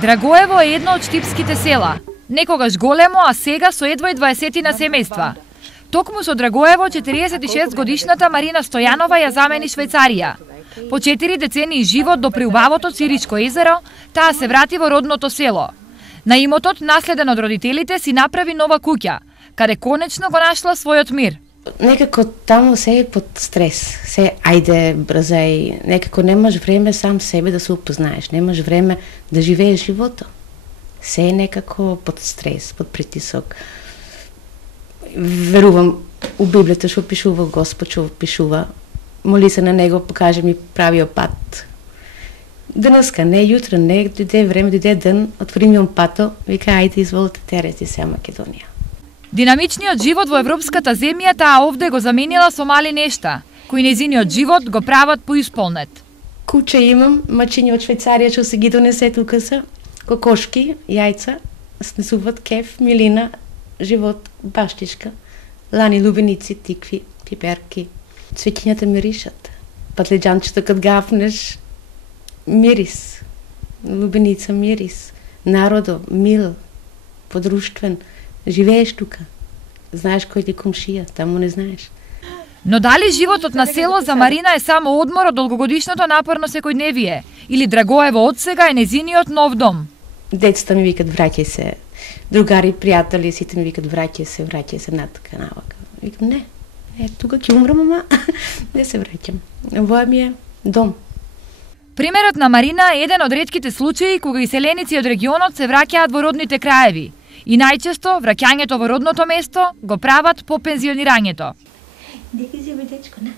Драгоево е едно од штипските села. Некогаш големо, а сега со едва 20 семејства. Токму со Драгоево 46 годишната Марина Стојанова ја замени Швајцарија. По 4 децении живот до приубавото Циричко езеро, таа се врати во родното село. На имотот, наследен од родителите, си направи нова куќа, каде конечно го нашла својот мир. Некако таму се е под стрес, се ајде, брзај, некако немаш време сам себе да се упознаеш, немаш време да живееш живото. Се е некако под стрес, под притисок. Верувам, у Библијата што пишува Господ, што пишува, моли се на Него, покаже ми правиот пат. Денеска, не јутро, не дојде време, дојде ден, отвори ми пато, вика, ајде, изволите, терете се Македонија. Динамичниот живот во европската земја таа овде го заменила со мали нешта, кои незиниот живот го прават поисполнет. Куче имам, мачиња од Швајцарија што се ги донесе тука се, кокошки, јајца, снесуваат кеф, милина, живот, баштишка, лани, лубеници, тикви, пиперки. Цвеќињата миришат. Патлиџанчето кад гафнеш, мирис. Лубеница мирис. Народо, мил, подруштвен. Живееш тука. Знаеш кој ти комшија, таму не знаеш. Но дали животот на село за Марина е само одмор од долгогодишното напорно секојдневие? Или Драгоево одсега е незиниот нов дом? Децата ми викат враќај се. Другари, пријатели, сите ми викат враќај се над канавака. Викам не. Тука ќе умрам, ама не се враќам. Овој ми е дом. Примерот на Марина е еден од ретките случаи кога иселеници од регионот се враќаат во родните краеви. И најчесто враќањето во родното место го прават по пензионирањето. Дека си бе дечко, на?